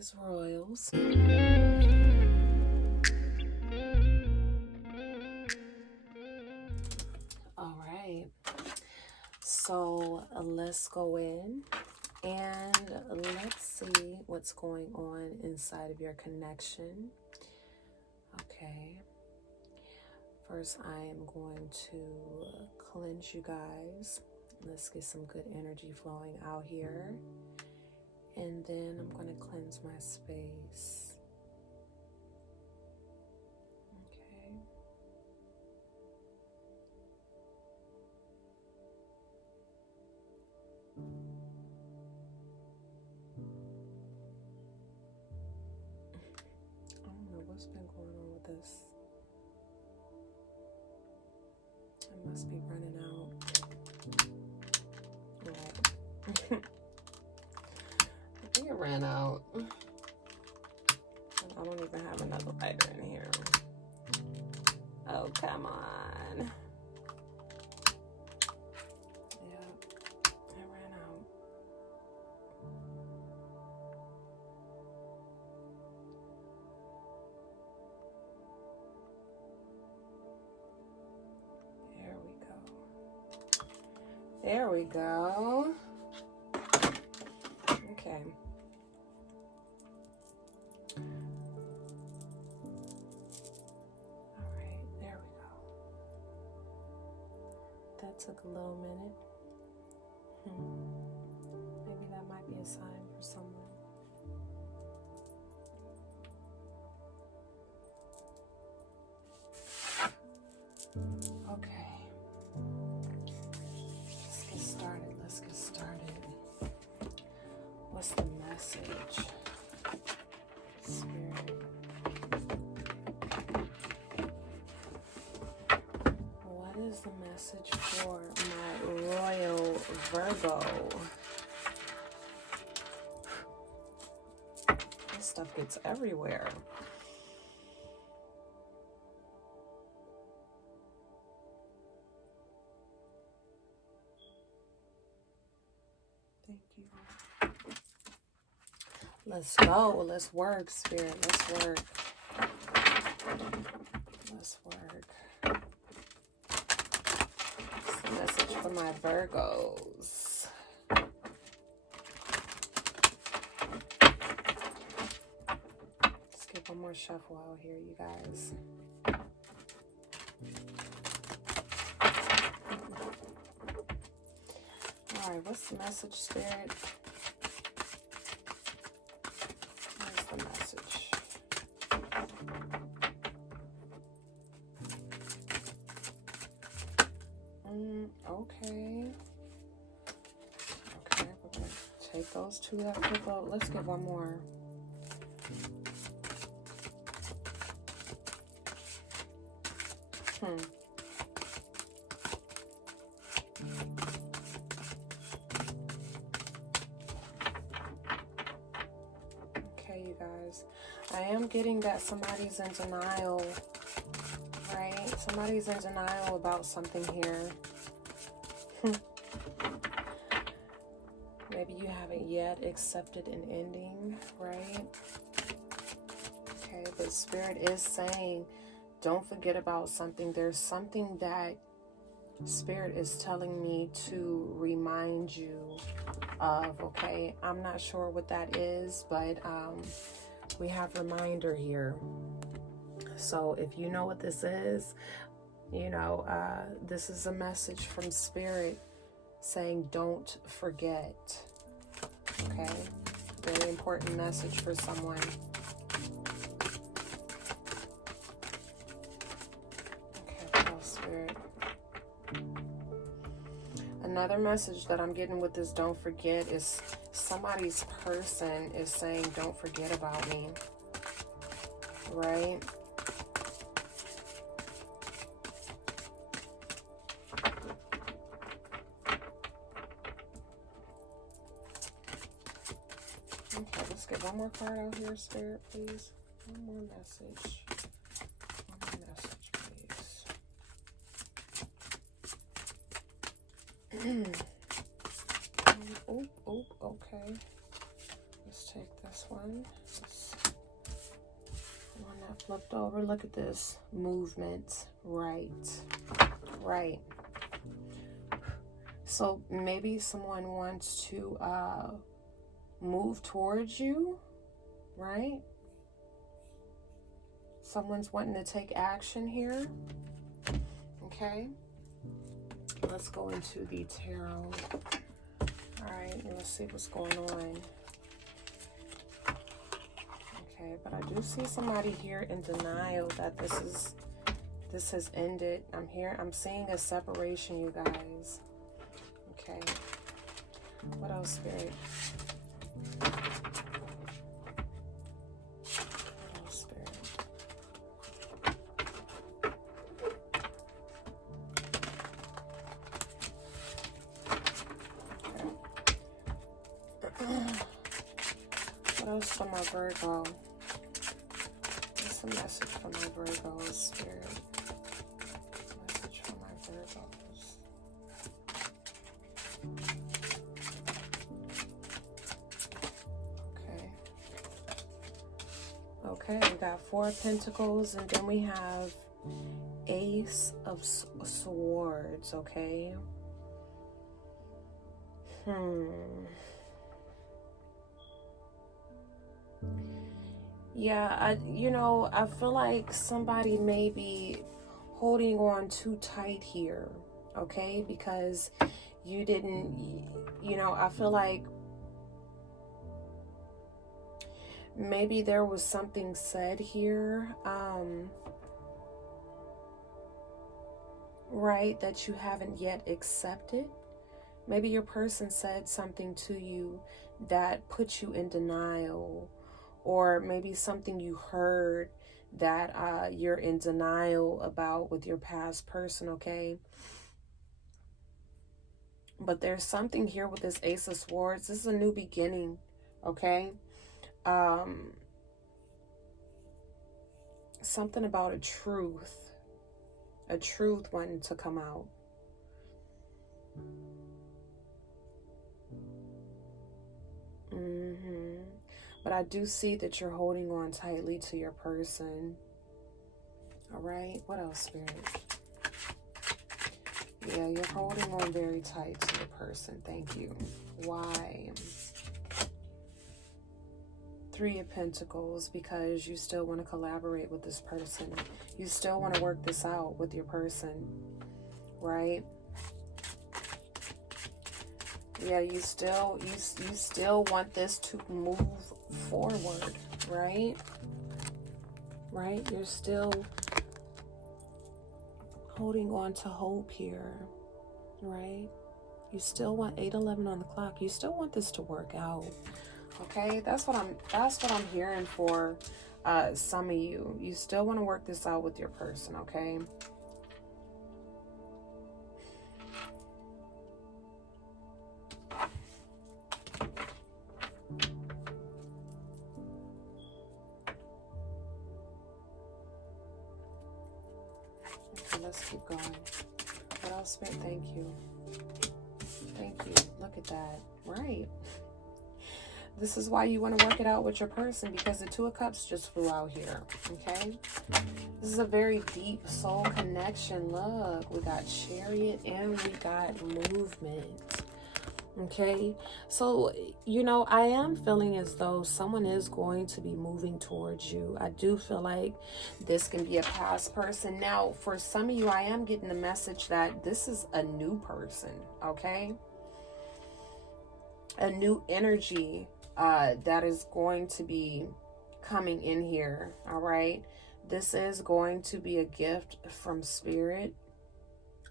is Royals. All right. So let's go in and let's see what's going on inside of your connection. Okay. First, I am going to cleanse you guys. Let's get some good energy flowing out here. And then I'm going to cleanse my space. Okay. I don't know what's been going on with this. It must be running out. Right. I think it ran out. I don't even have another lighter in here. Oh, come on. Yeah, it ran out. There we go. Okay. All right, there we go. That took a little minute. Maybe that might be a sign for someone. Okay. Let's get started. What's the message? Spirit. What is the message for my royal Virgo? This stuff gets everywhere. Thank you. Let's go. Let's work, Spirit. Let's work. Let's work. It's a message for my Virgos. Let's get one more shuffle out here, you guys. All right, what's the message, Spirit? Where's the message? Okay. Okay, we're going to take those two that flip out. Let's get one more. Okay, you guys. I am getting that somebody's in denial, right? Somebody's in denial about something here. Maybe you haven't yet accepted an ending, right? Okay, but Spirit is saying, don't forget about something. There's something that Spirit is telling me to remind you of, okay? I'm not sure what that is, but we have reminder here. So if you know what this is, you know, this is a message from Spirit saying don't forget, okay? Very important message for someone. Okay, oh, Spirit. Another message that I'm getting with this don't forget is somebody's person is saying don't forget about me, right? Okay, let's get one more card out here, Spirit, please. One more message. One more message, please. Oh, okay. Let's take that. This one that flipped over. Look at this movement. Right. So maybe someone wants to move towards you, right? Someone's wanting to take action here. Okay. Let's go into the tarot. All right, let's see what's going on. Okay, but I do see somebody here in denial that this has ended. I'm seeing a separation, you guys. Okay. What else, Spirit? What else, Spirit? Okay. What else for my Virgo? What's a message for my Virgos, Spirit? Message for my Virgos. Okay, we got 4 of Pentacles, and then we have Ace of Swords, okay? Yeah, I feel like somebody may be holding on too tight here, okay? Because you didn't, I feel like maybe there was something said here, right, that you haven't yet accepted. Maybe your person said something to you that put you in denial, or maybe something you heard that you're in denial about with your past person, okay? But there's something here with this Ace of Swords. This is a new beginning, okay? Something about a truth wanting to come out. But I do see that you're holding on tightly to your person. All right, what else, Spirit? Yeah, you're holding on very tight to your person. Thank you. Why? 3 of Pentacles, because you still want to collaborate with this person. You still want to work this out with your person, right? Yeah, you still want this to move forward, right? Right? You're still holding on to hope here, right? You still want 8:11 on the clock. You still want this to work out. Okay? That's what I'm hearing for some of you. You still want to work this out with your person, okay? Let's keep going. What else, Spirit? Thank you. Thank you. Look at that. Right. This is why you want to work it out with your person, because the 2 of Cups just flew out here. Okay. This is a very deep soul connection. Look, we got Chariot and we got movement. Okay, so I am feeling as though someone is going to be moving towards you. I do feel like this can be a past person. Now, for some of you, I am getting the message that this is a new person, okay? A new energy that is going to be coming in here, all right? This is going to be a gift from Spirit.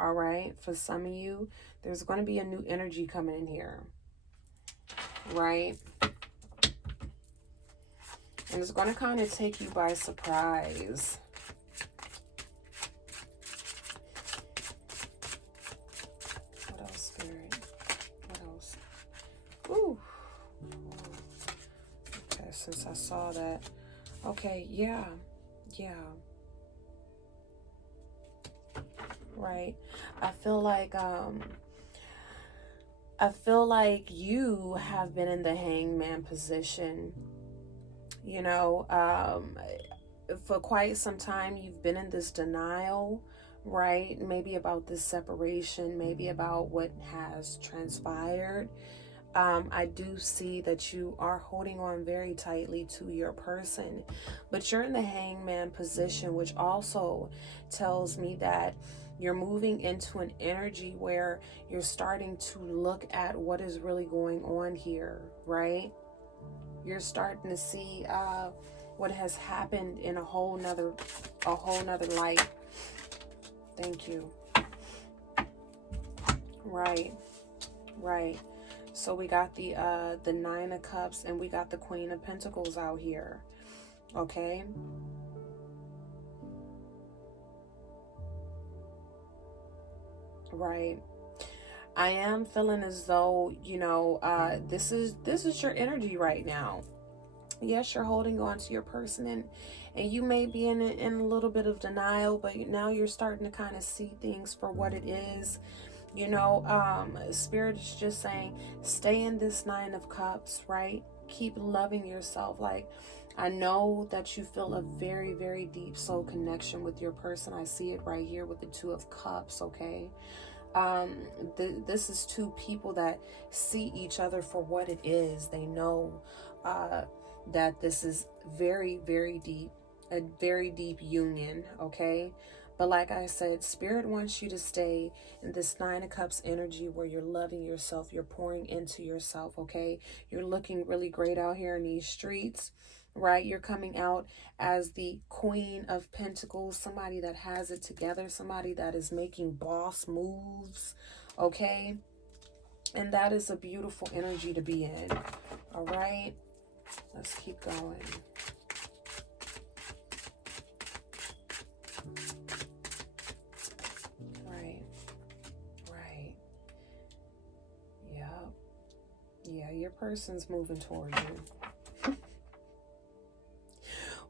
All right, for some of you, there's going to be a new energy coming in here, right? And it's going to kind of take you by surprise. What else, Spirit? What else? Ooh. Okay, since I saw that. Okay, yeah. Right. I feel like you have been in the hangman position, You know, for quite some time, you've been in this denial, right? Maybe about this separation, maybe about what has transpired. I do see that you are holding on very tightly to your person, but you're in the hangman position, which also tells me that you're moving into an energy where you're starting to look at what is really going on here, right? You're starting to see what has happened in a whole nother light. Thank you. Right. So we got the Nine of Cups and we got the Queen of Pentacles out here. Okay. Right. I am feeling as though, you know, this is your energy right now. Yes, you're holding on to your person, and you may be in a little bit of denial, but now you're starting to kind of see things for what it is. You know, Spirit is just saying, stay in this Nine of Cups, right? Keep loving yourself. Like, I know that you feel a very, very deep soul connection with your person. I see it right here with the Two of Cups, okay? This is two people that see each other for what it is. They know that this is very, very deep, a very deep union, okay? But like I said, Spirit wants you to stay in this Nine of Cups energy where you're loving yourself, you're pouring into yourself, okay? You're looking really great out here in these streets, right? You're coming out as the Queen of Pentacles, somebody that has it together, somebody that is making boss moves, okay? And that is a beautiful energy to be in, all right? Let's keep going. Right. Yep. Yeah, your person's moving toward you.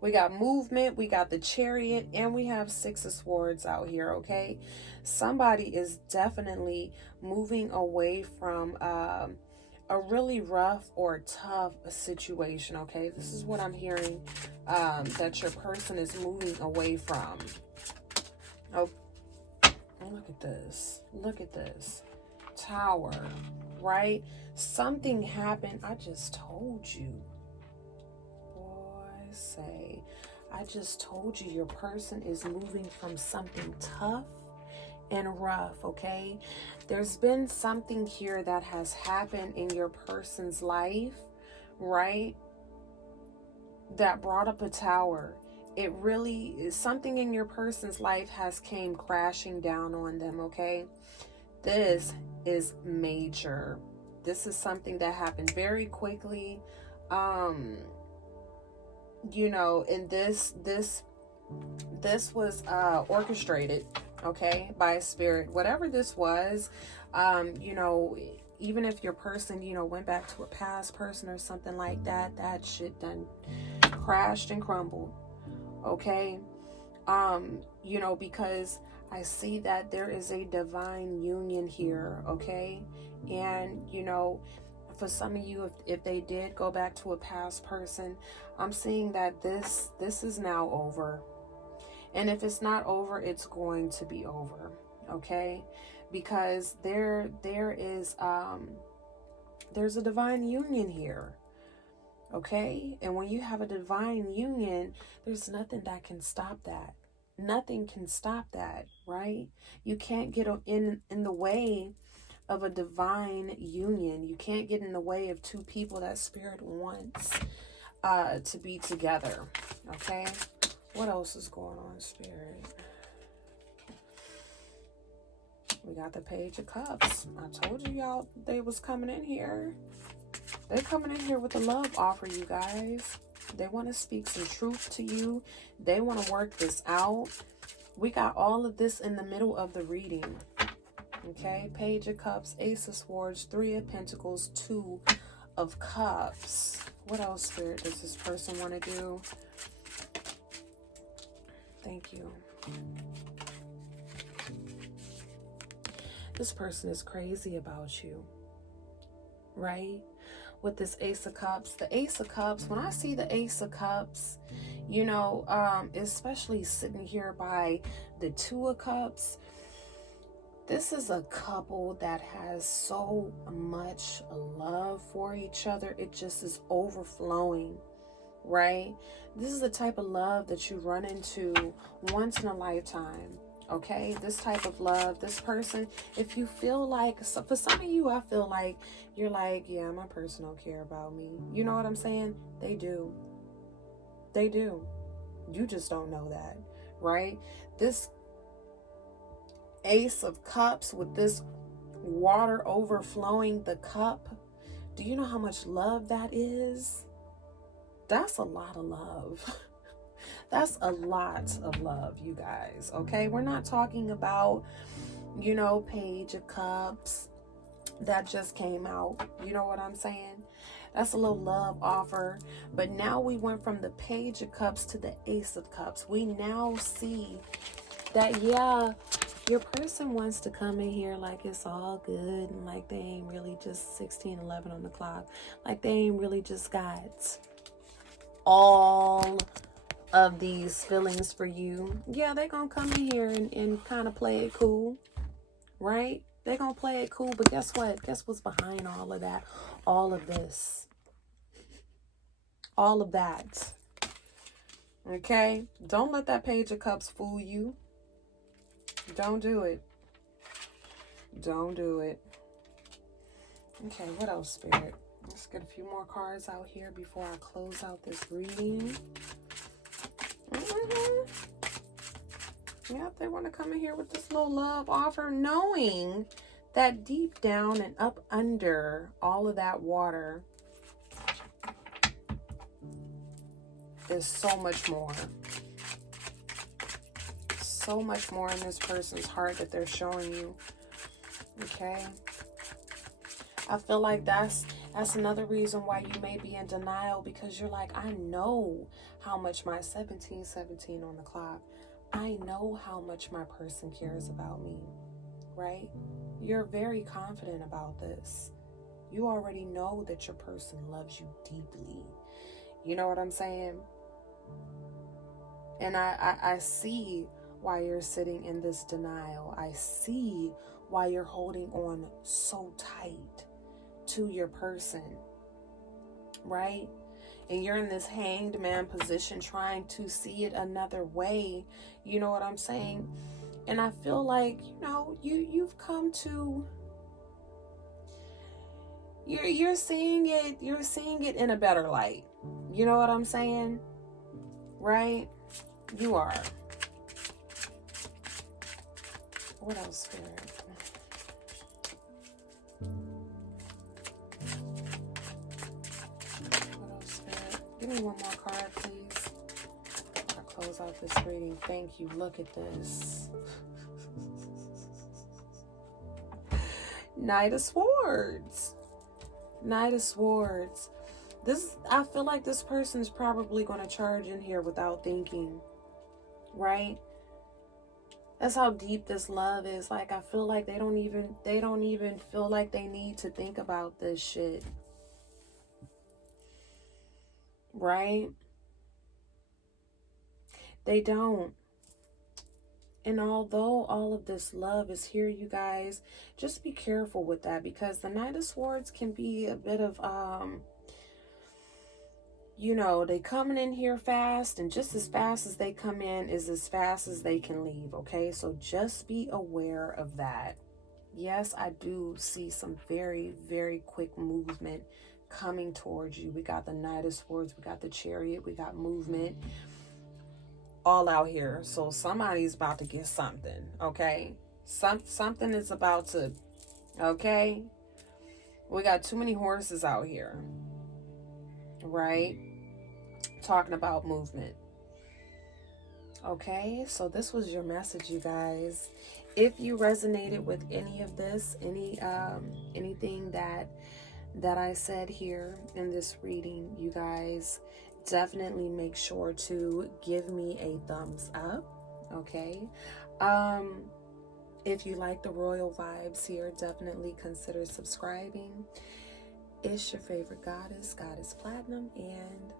We got movement, we got the Chariot, and we have Six of Swords out here, okay? Somebody is definitely moving away from a really rough or tough situation, okay? This is what I'm hearing, that your person is moving away from. Oh, look at this. Look at this. Tower, right? Something happened. I just told you. Boy, say, I just told you your person is moving from something tough and rough, okay? There's been something here that has happened in your person's life, right? That brought up a tower. It really is something in your person's life has came crashing down on them, okay? This is major. This is something that happened very quickly. You know, and this was orchestrated, okay, by a spirit. Whatever this was, you know, even if your person, you know, went back to a past person or something like that, that shit done crashed and crumbled, okay? You know, because I see that there is a divine union here, okay? And, you know, for some of you, if they did go back to a past person, I'm seeing that this is now over. And if it's not over, it's going to be over, okay? Because there's a divine union here, okay? And when you have a divine union, there's nothing that can stop that. Nothing can stop that, right? You can't get in the way of a divine union. You can't get in the way of two people that Spirit wants to be together, okay? What else is going on, Spirit? We got the Page of Cups. I told you y'all they was coming in here. They're coming in here with a love offer, you guys. They want to speak some truth to you. They want to work this out. We got all of this in the middle of the reading. Okay, Page of Cups, Ace of Swords, Three of Pentacles, Two of Cups. What else, Spirit, does this person want to do? Thank you. This person is crazy about you, right? with this Ace of Cups. The Ace of Cups, when I see the Ace of Cups, you know, especially sitting here by the Two of Cups, this is a couple that has so much love for each other. It just is overflowing, right? This is the type of love that you run into once in a lifetime. Okay, this type of love, this person, if you feel like, so for some of you, I feel like you're like, yeah, my person don't care about me. You know what I'm saying? They do. They do. You just don't know that, right? This Ace of Cups with this water overflowing the cup. Do you know how much love that is? That's a lot of love. That's a lot of love, you guys. Okay, we're not talking about, you know, Page of Cups that just came out. You know what I'm saying? That's a little love offer. But now we went from the Page of Cups to the Ace of Cups. We now see that, yeah, your person wants to come in here like it's all good and like they ain't really just 16:11 on the clock. Like they ain't really just got all of these feelings for you. Yeah, they're gonna come in here and kind of play it cool, right? They're gonna play it cool, but guess what? Guess what's behind all of that? All of this. All of that. Okay? Don't let that Page of Cups fool you. Don't do it. Don't do it. Okay, what else, Spirit? Let's get a few more cards out here before I close out this reading. Yeah, they want to come in here with this little love offer, knowing that deep down and up under all of that water is so much more. So much more in this person's heart that they're showing you. Okay? I feel like that's another reason why you may be in denial, because you're like, I know how much my 17:17 on the clock. I know how much my person cares about me, right? You're very confident about this. You already know that your person loves you deeply. You know what I'm saying? And I see why you're sitting in this denial. I see why you're holding on so tight to your person, right? And you're in this hanged man position trying to see it another way. You know what I'm saying? And I feel like, you know, you've come to, you're seeing it in a better light. You know what I'm saying? Right? You are. What else, Spirit? Give me one more card, please. I'll close out this reading. Thank you. Look at this. Knight of Swords. Knight of Swords. I feel like this person's probably going to charge in here without thinking. Right? That's how deep this love is. Like, I feel like they don't even feel like they need to think about this shit. Right? They don't. And although all of this love is here, you guys, just be careful with that, because the Knight of Swords can be a bit of, you know, they coming in here fast, and just as fast as they come in is as fast as they can leave, okay? So just be aware of that. Yes, I do see some very, very quick movement coming towards you. We got the Knight of Swords, we got the Chariot, we got movement all out here. So somebody's about to get something, okay? Something is about to, okay? We got too many horses out here, right? Talking about movement. Okay, so this was your message, you guys. If you resonated with any of this, anything that I said here in this reading, you guys, definitely make sure to give me a thumbs up. Okay, if you like the royal vibes here, definitely consider subscribing. It's your favorite goddess, Goddess Platinum, and